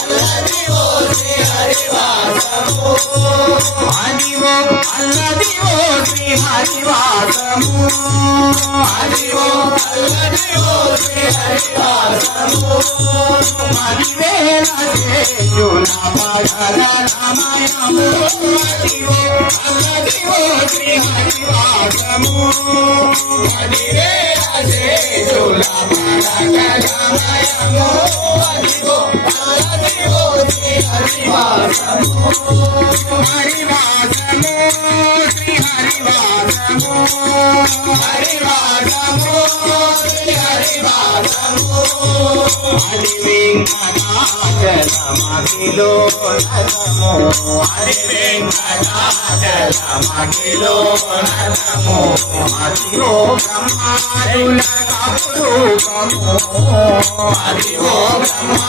అల్లదివో శ్రీ హరివాసము అదివో అల్లదివో శ్రీ హరివాసము అదివో అల్లదివో శ్రీ హరివాసము మదివేల చేయుల పగల రామాయణము అదివో అల్లదివో శ్రీ హరివాసము మదివేల చేయుల పగల రామాయణము అదివో అల్లదివో శ్రీ హరివాసము హరివాసము శ్రీ హరివాసము హరివాసము శ్రీ హరివాసము హరి వెంకటాచలమఖిలో నమో హరి వెంకటాచలమఖిలో నమో అదివో బ్రహ్మాదుల కపురూపము అదివో బ్రహ్మ